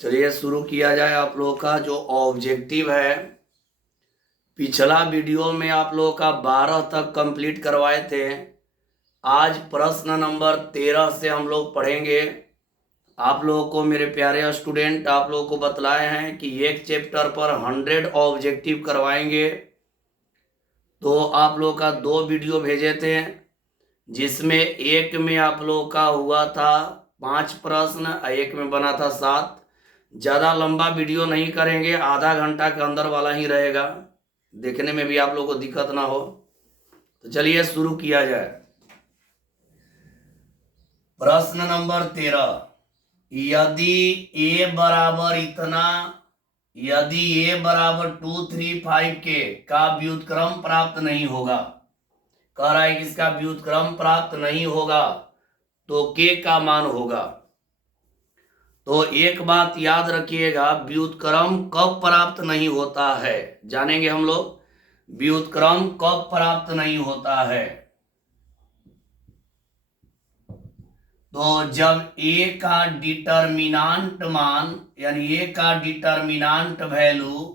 चलिए शुरू किया जाए। आप लोगों का जो ऑब्जेक्टिव है, पिछला वीडियो में आप लोगों का 12 तक कंप्लीट करवाए थे। आज प्रश्न नंबर 13 से हम लोग पढ़ेंगे। आप लोगों को मेरे प्यारे स्टूडेंट, आप लोगों को बतलाए हैं कि एक चैप्टर पर 100 ऑब्जेक्टिव करवाएंगे। तो आप लोगों का 2 वीडियो भेजे थे, जिसमें एक में आप लोगों का हुआ था 5 प्रश्न और एक में बना था 7। ज़्यादा लंबा वीडियो नहीं करेंगे, आधा घंटा के अंदर वाला ही रहेगा, देखने में भी आप लोगों को दिक्कत ना हो। तो चलिए शुरू किया जाए। प्रश्न नंबर 13, यदि a बराबर इतना, यदि a बराबर 2, 3, 5 के का व्युत्क्रम प्राप्त नहीं होगा, कह रहा है कि इसका व्युत्क्रम प्राप्त नहीं होगा तो k का मान होगा। तो एक बात याद रखिएगा, व्युत्क्रम कब प्राप्त नहीं होता है, जानेंगे हम लोग। व्युत्क्रम कब प्राप्त नहीं होता है? तो जब a का डिटर्मिनांट मान, यानी a का डिटर्मिनांट वैल्यू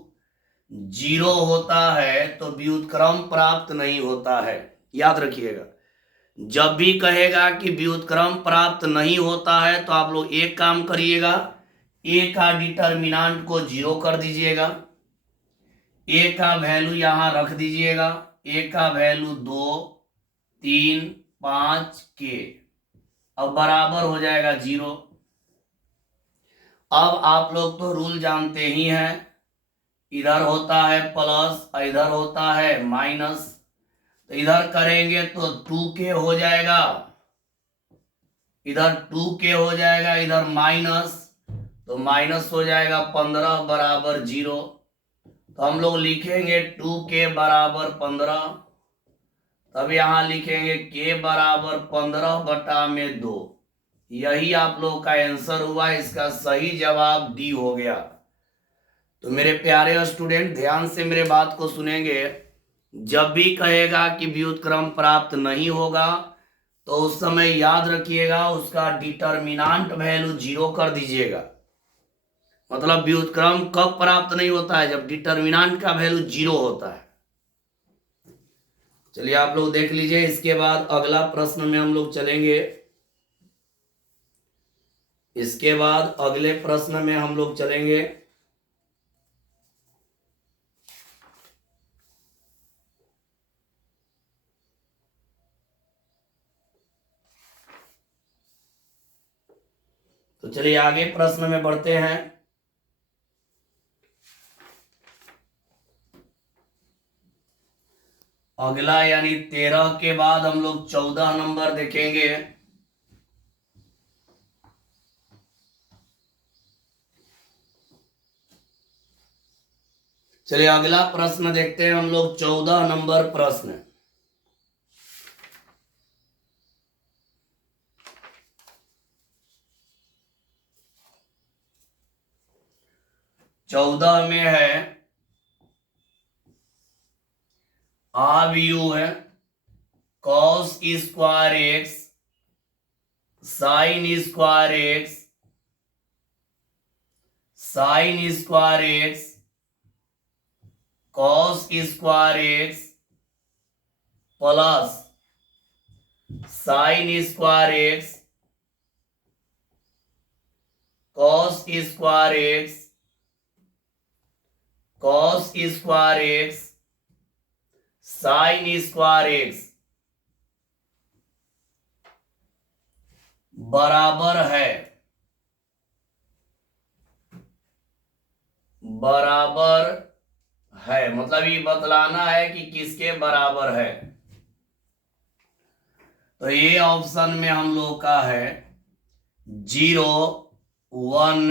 0 होता है तो व्युत्क्रम प्राप्त नहीं होता है। याद रखिएगा, जब भी कहेगा कि व्युत्क्रम प्राप्त नहीं होता है तो आप लोग एक काम करिएगा, a का डिटर्मिनांट को 0 कर दीजिएगा, a का वैल्यू यहां रख दीजिएगा, a का वैल्यू 2, 3, 5 के, अब बराबर हो जाएगा 0। अब आप लोग तो रूल जानते ही हैं, इधर होता है प्लस और इधर होता है माइनस। तो इधर करेंगे तो 2k हो जाएगा, इधर 2k हो जाएगा, इधर माइनस, तो माइनस हो जाएगा 15 बराबर 0। तो हम लोग लिखेंगे 2k बराबर 15, तब यहां लिखेंगे k बराबर 15/2। यही आप लोग का आंसर हुआ, इसका सही जवाब डी हो गया। तो मेरे प्यारे स्टूडेंट, ध्यान से मेरे बात को सुनेंगे। जब भी कहेगा कि व्युत्क्रम प्राप्त नहीं होगा तो उस समय याद रखिएगा, उसका डिटर्मिनांट वैल्यू 0 कर दीजिएगा। मतलब व्युत्क्रम कब प्राप्त नहीं होता है? जब डिटर्मिनांट का वैल्यू 0 होता है। चलिए आप लोग देख लीजिए। इसके बाद अगला प्रश्न में हम लोग चलेंगे। इसके बाद अगले प्रश्न में हम लोग चलेंगे। तो चलिए आगे प्रश्न में बढ़ते हैं। अगला यानी 13 के बाद हम लोग 14 नंबर देखेंगे। चलिए अगला प्रश्न देखते हैं हम लोग, 14 नंबर प्रश्न। चौदह में है, आव्यूह है cos square x sine square x, sine square x cos square x plus sine square x cos square x, cos square x sine square x बराबर है, बराबर है मतलब ये बतलाना है कि किसके बराबर है। तो ये ऑप्शन में हम लोग का है 0, 1,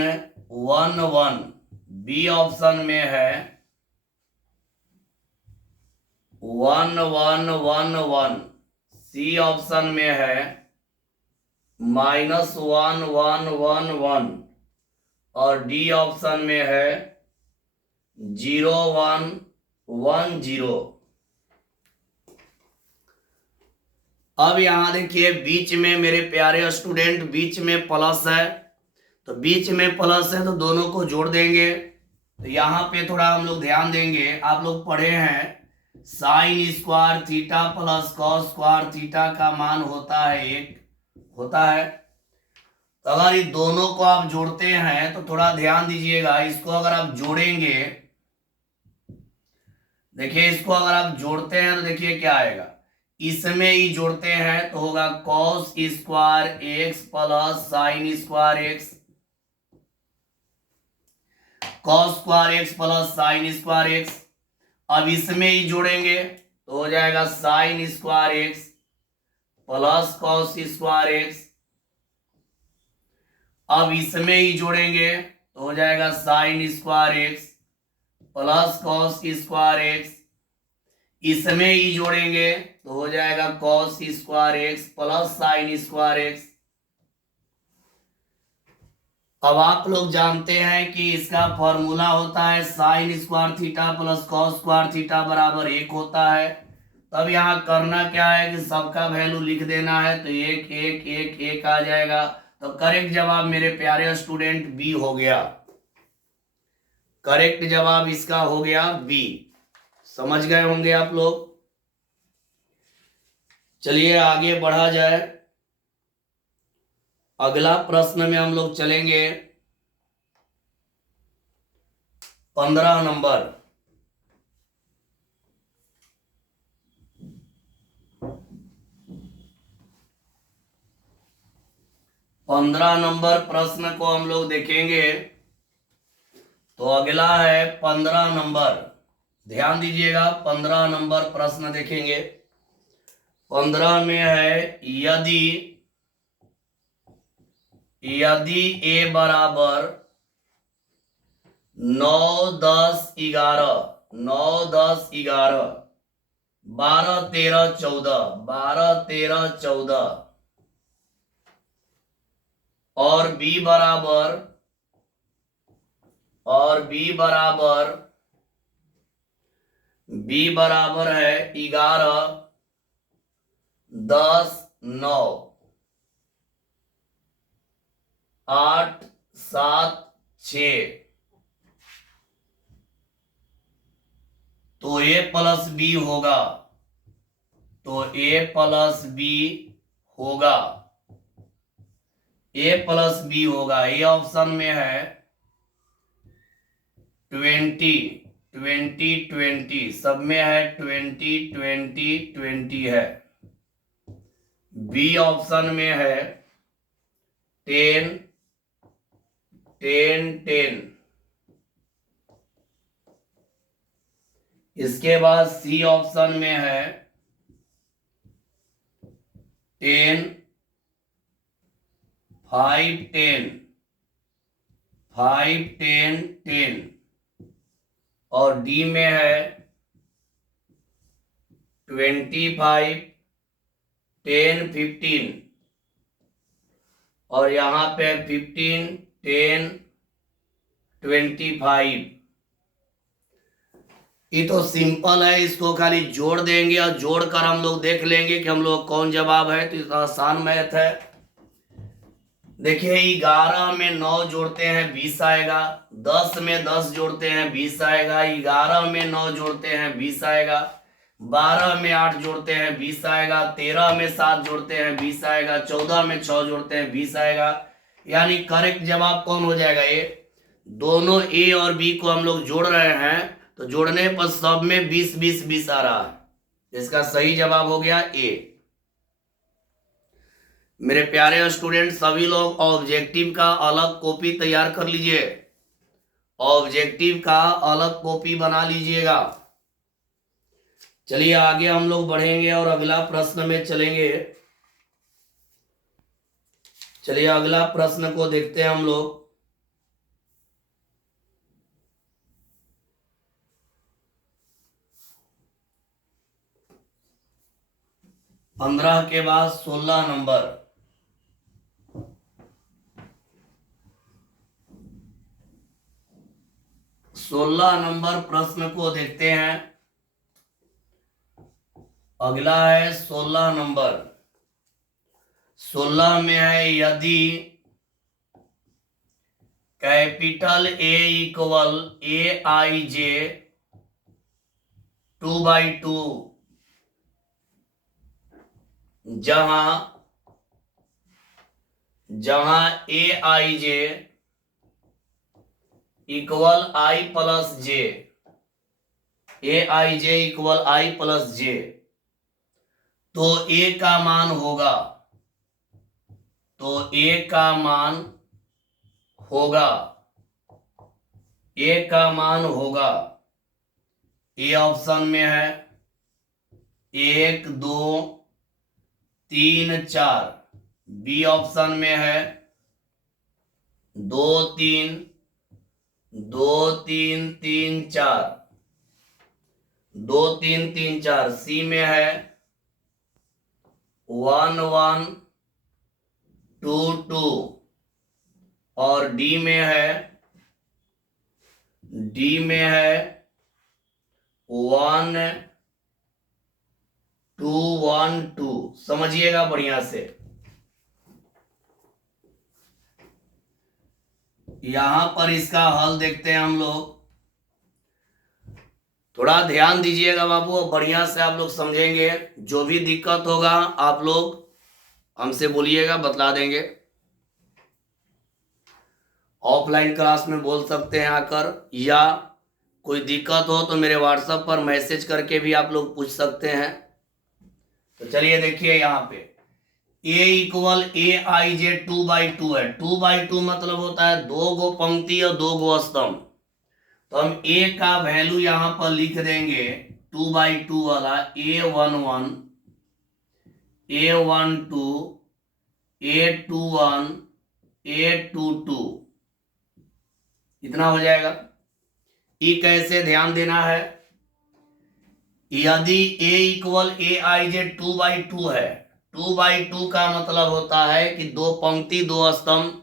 1, 1। बी ऑप्शन में है 1, 1, 1, 1। सी ऑप्शन में है -1, 1, 1, 1 और डी ऑप्शन में है 0, 1, 1, 0। अब यहां देखिए बीच में मेरे प्यारे स्टूडेंट, बीच में प्लस है तो बीच में प्लस है तो दोनों को जोड़ देंगे। तो यहाँ पे थोड़ा हम लोग ध्यान देंगे, आप लोग पढ़े हैं sine square theta plus cos square theta का मान होता है 1 होता है। तो अगर ये दोनों को आप जोड़ते हैं तो थोड़ा ध्यान दीजिएगा, इसको अगर आप जोड़ेंगे, देखिए इसको अगर आप जोड़ते हैं तो देखिए क्या आएगा, इसमें ही जोड़ते हैं तो होगा cos square x plus sine square x, cos square x plus sine square x. अब इसमें ही जोड़ेंगे तो हो जाएगा sine square x plus cos square x. अब इसमें ही जोड़ेंगे तो हो जाएगा sine square x plus cos square x. इसमें ही जोड़ेंगे तो हो जाएगा cos square x plus sine square x. अब आप लोग जानते हैं कि इसका फॉर्मूला होता है sine square theta plus cos square theta बराबर 1 होता है। तब यहाँ करना क्या है कि सबका वैल्यू लिख देना है, तो 1 1 1 1 आ जाएगा। तो करेक्ट जवाब मेरे प्यारे स्टूडेंट बी हो गया, करेक्ट जवाब इसका हो गया बी। समझ गए होंगे आप लोग। चलिए आगे बढ़ा जाए, अगला प्रश्न में हम लोग चलेंगे 15 नंबर। पंद्रह नंबर प्रश्न को हम लोग देखेंगे। तो अगला है 15 नंबर, ध्यान दीजिएगा 15 नंबर प्रश्न देखेंगे। 15 में है यदि ए बराबर 9 10 11 9 10 11 12 13 14 12 13 14 और बी बराबर है 11 10 9 8 7 6, तो ए प्लस बी होगा, तो ए प्लस बी होगा, ए प्लस बी होगा। ए ऑप्शन में है 20 20 20, सब में है 20 20 20 है। बी ऑप्शन में है 10 10 10। इसके बाद सी ऑप्शन में है 10 5 10 5 10 10 और डी में है 25 10 15 और यहाँ पे 15 10 25। ये तो सिंपल है, इसको खाली जोड़ देंगे और जोड़कर हम लोग देख लेंगे कि हम लोग कौन जवाब है। तो इसका आसान मैथ है। देखिए 11 में 9 जोड़ते हैं 20 आएगा, 10 में 10 जोड़ते हैं 20 आएगा, 11 में 9 जोड़ते हैं 20 आएगा, 12 में 8 जोड़ते हैं 20 आएगा, 13 में 7 जोड़ते हैं 20 आएगा, 14 में 6 जोड़ते हैं 20 आएगा। यानी करेक्ट जवाब कौन हो जाएगा? ए। दोनों ए और बी को हम लोग जोड़ रहे हैं तो जोड़ने पर सब में 20 20 20 आ रहा है। इसका सही जवाब हो गया ए। मेरे प्यारे स्टूडेंट, सभी लोग ऑब्जेक्टिव का अलग कॉपी तैयार कर लीजिए, ऑब्जेक्टिव का अलग कॉपी बना लीजिएगा। चलिए आगे हम लोग बढ़ेंगे और अगला प्रश्न में चलेंगे। चलिए अगला प्रश्न को देखते हैं हम लोग। पंद्रह के बाद 16 नंबर। 16 नंबर प्रश्न को देखते हैं। अगला है 16 नंबर। 16 में है यदि कैपिटल ए इक्वल ए आई जे 2/2, जहां ए आई जे इक्वल आई प्लस जे, ए आई जे इक्वल आई प्लस जे, तो ए का मान होगा, ए का मान होगा ए ऑप्शन में है 1 2 3 4, बी ऑप्शन में है 2 3 2 3 3 4, 2 3 3 4, सी में है 1 1 2 2, और डी में है 1 2 1 2। समझिएगा बढ़िया से। यहां पर इसका हल देखते हैं हम लोग। थोड़ा ध्यान दीजिएगा बाबू, और बढ़िया से आप लोग समझेंगे। जो भी दिक्कत होगा आप लोग हमसे बोलिएगा, बतला देंगे। ऑफलाइन क्लास में बोल सकते हैं आकर, या कोई दिक्कत हो तो मेरे व्हाट्सएप पर मैसेज करके भी आप लोग पूछ सकते हैं। तो चलिए देखिए, यहाँ पे ए इक्वल ए आई जे 2/2 है। 2/2 मतलब होता है 2 गो पंक्ति और 2 गो स्तंभ। तो हम ए का वैल्यू यहाँ पर लिख देंगे 2/2 वाला, A11 A12 A21 A22, इतना हो जाएगा। ई कैसे ध्यान देना है, यदि a इक्वल ए आई जे 2/2 है, 2/2 का मतलब होता है कि 2 पंक्ति 2 स्तंभ।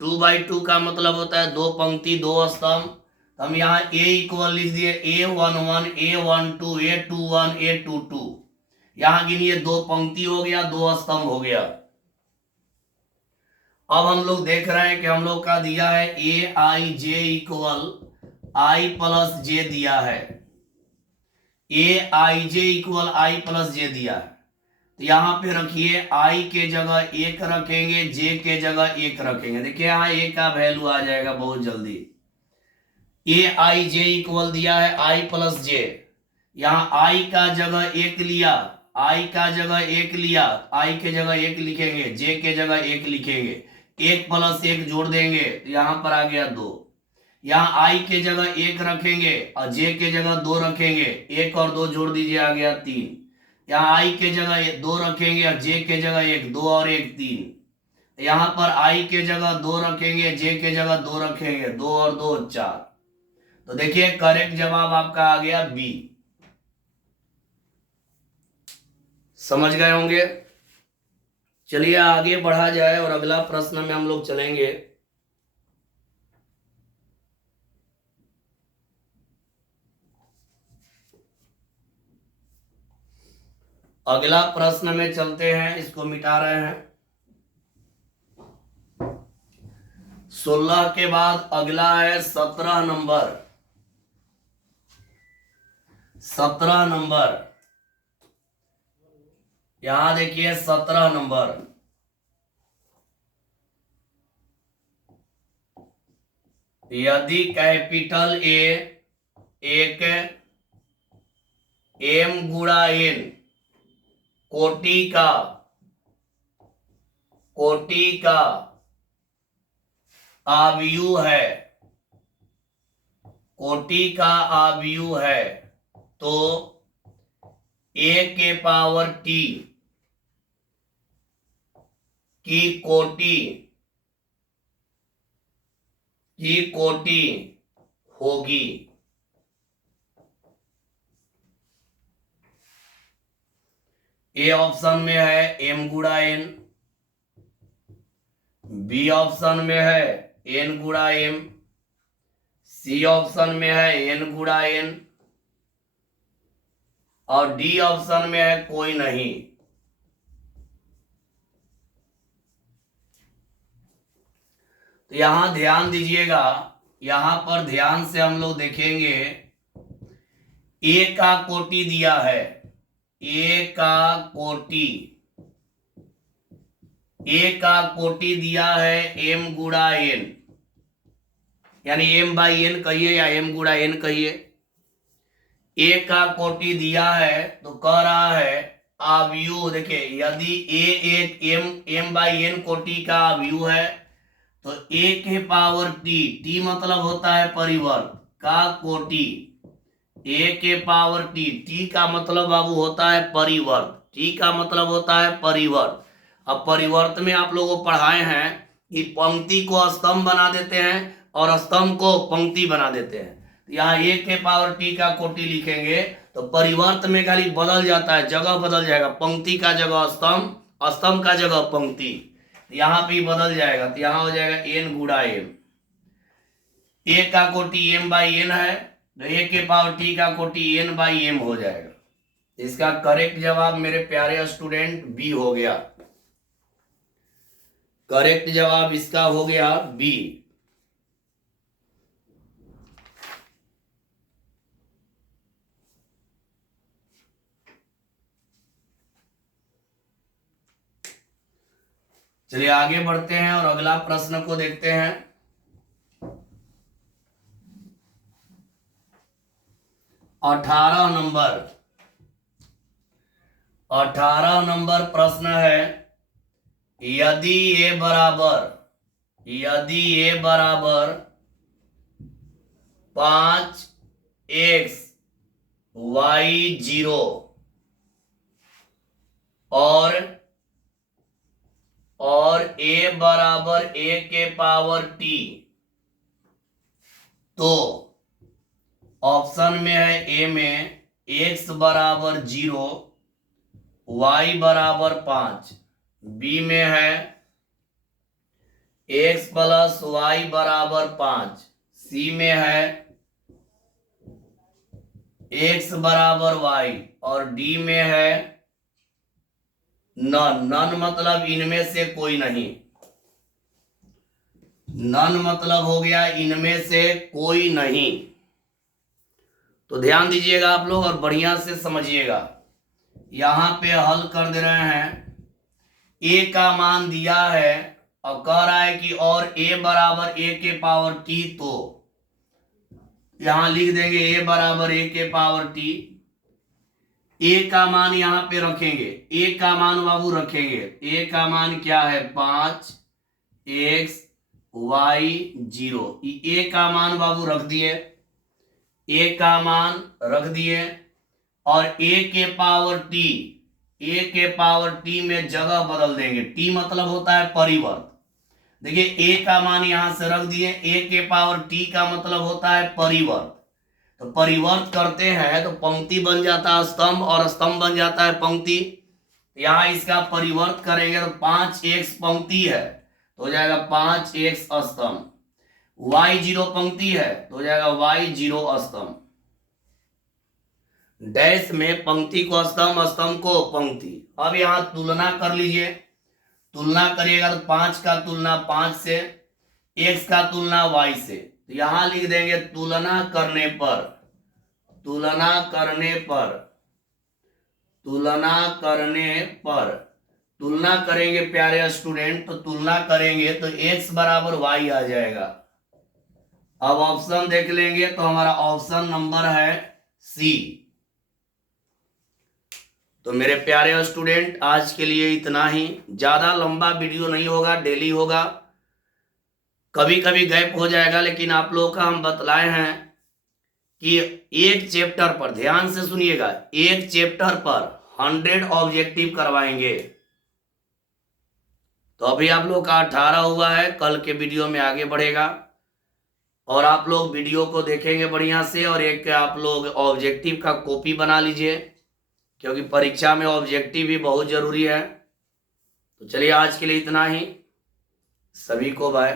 2/2 का मतलब होता है 2 पंक्ति 2 स्तंभ। हम यहाँ a इक्वल लिख दिए A11 A12 A21 A22। यहाँ गिनिए 2 पंक्ति हो गया, 2 स्तंभ हो गया। अब हम लोग देख रहे हैं कि हम लोग का दिया है ए आई जे इक्वल आई प्लस जे दिया है। ए आई जे इक्वल आई प्लस जे दिया है। तो यहाँ पे रखिए, आई के जगह 1 रखेंगे, जे के जगह 1 रखेंगे। देखिए यहाँ ए का वैल्यू आ जाएगा बहुत जल्दी। ए आई जे इक्वल दिया है आई प्लस जे। यहाँ आई का जगह 1 लिया, आई का जगह 1 लिया, आई के जगह 1 लिखेंगे, जे के जगह 1 लिखेंगे, 1 + 1 जोड़ देंगे तो यहाँ पर आ गया 2। यहाँ आई के जगह 1 रखेंगे और जे के जगह 2 रखेंगे, 1 और 2 जोड़ दीजिए, आ गया 3। यहाँ आई के जगह 2 रखेंगे और जे के जगह 1, 2 और 1 3। यहाँ पर आई के जगह 2 रखेंगे, जे के जगह 2 रखेंगे, 2 और 2 4। तो देखिए करेक्ट जवाब आपका आ गया बी। समझ गए होंगे। चलिए आगे बढ़ा जाए और अगला प्रश्न में हम लोग चलेंगे। अगला प्रश्न में चलते हैं, इसको मिटा रहे हैं। 16 के बाद अगला है 17 नंबर। 17 नंबर, यहां देखिए 17 नंबर। यदि कैपिटल ए एक एम गुणा एन कोटि का आव्यूह है, कोटि का आव्यूह है, तो ए के पावर टी की कोटि होगी। ए ऑप्शन में है एम गुणा एन, बी ऑप्शन में है एन गुणा एम, सी ऑप्शन में है एन गुणा एन, और डी ऑप्शन में है कोई नहीं। तो यहां ध्यान दीजिएगा, यहां पर ध्यान से हम लोग देखेंगे ए का कोटि दिया है, ए का कोटि, ए का कोटि दिया है m गुणा n, यानी m बाई n कहिए या m गुणा n कहिए। ए का कोटि दिया है तो कह रहा है अवयु, देखिए यदि ए एक m बाई n कोटि का अवयु है तो a के पावर t मतलब होता है परिवर्त का कोटि, a के पावर t का मतलब बाबू होता है परिवर्त, t का मतलब होता है परिवर्त। अब परिवर्त में आप लोगों को पढ़ाए हैं कि पंक्ति को स्तंभ बना देते हैं और स्तंभ को पंक्ति बना देते हैं। यहाँ a के पावर t का कोटि लिखेंगे तो परिवर्त में खाली बदल जाता है, जगह बदल जाएगा, पंक्ति का जगह स्तंभ, स्तंभ का जगह पंक्ति, यहाँ पे बदल जाएगा। तो यहाँ हो जाएगा n गुणा m, a का कोटि m बाई n है तो a के पावर t का कोटि n बाई m हो जाएगा। इसका करेक्ट जवाब मेरे प्यारे स्टूडेंट बी हो गया, करेक्ट जवाब इसका हो गया बी। चलिए आगे बढ़ते हैं और अगला प्रश्न को देखते हैं। 18 नंबर प्रश्न है, यदि a बराबर 5x y 0 और a बराबर a के पावर t, तो ऑप्शन में है a में x बराबर 0 y बराबर 5, बी में है x प्लस y बराबर 5, सी में है x बराबर y और डी में है नन मतलब इनमें से कोई नहीं, नन मतलब हो गया इनमें से कोई नहीं। तो ध्यान दीजिएगा आप लोग और बढ़िया से समझिएगा। यहां पे हल कर दे रहे हैं, a का मान दिया है और कह रहा है कि और a बराबर a के पावर t, तो यहां लिख देंगे a बराबर a के पावर t। a का मान यहां पे रखेंगे, a का मान बाबू रखेंगे, a का मान क्या है 5x y 0, a का मान बाबू रख दिए, a का मान रख दिए और a के पावर t में जगह बदल देंगे, t मतलब होता है परिवर्त। देखिए a का मान यहां से रख दिए, a के पावर t का मतलब होता है परिवर्त। तो परिवर्त करते हैं तो पंक्ति बन जाता है स्तंभ और स्तंभ बन जाता है पंक्ति। यहाँ इसका परिवर्त करेंगे तो 5x पंक्ति है तो हो जाएगा 5x स्तंभ, y0 पंक्ति है तो हो जाएगा y0 स्तंभ। डैश में पंक्ति को स्तंभ, स्तंभ को पंक्ति। अब यहाँ तुलना कर लीजिए, तुलना करिएगा तो 5 का तुलना 5 से, x का तुलना y से। तो यहाँ लिख देंगे तुलना करने पर तुलना करेंगे प्यारे स्टूडेंट, तो तुलना करेंगे तो x बराबर y आ जाएगा। अब ऑप्शन देख लेंगे तो हमारा ऑप्शन नंबर है सी। तो मेरे प्यारे स्टूडेंट आज के लिए इतना ही, ज्यादा लंबा वीडियो नहीं होगा, डेली होगा, कभी कभी गैप हो जाएगा, लेकिन आप लोगों का हम बतलाए हैं कि एक चैप्टर पर ध्यान से सुनिएगा, एक चैप्टर पर 100 ऑब्जेक्टिव करवाएंगे। तो अभी आप लोग का 18 हुआ है, कल के वीडियो में आगे बढ़ेगा और आप लोग वीडियो को देखेंगे बढ़िया से और एक आप लोग ऑब्जेक्टिव का कॉपी बना लीजिए, क्योंकि परीक्षा में ऑब्जेक्टिव भी बहुत जरूरी है। तो चलिए आज के लिए इतना ही, सभी को बाय।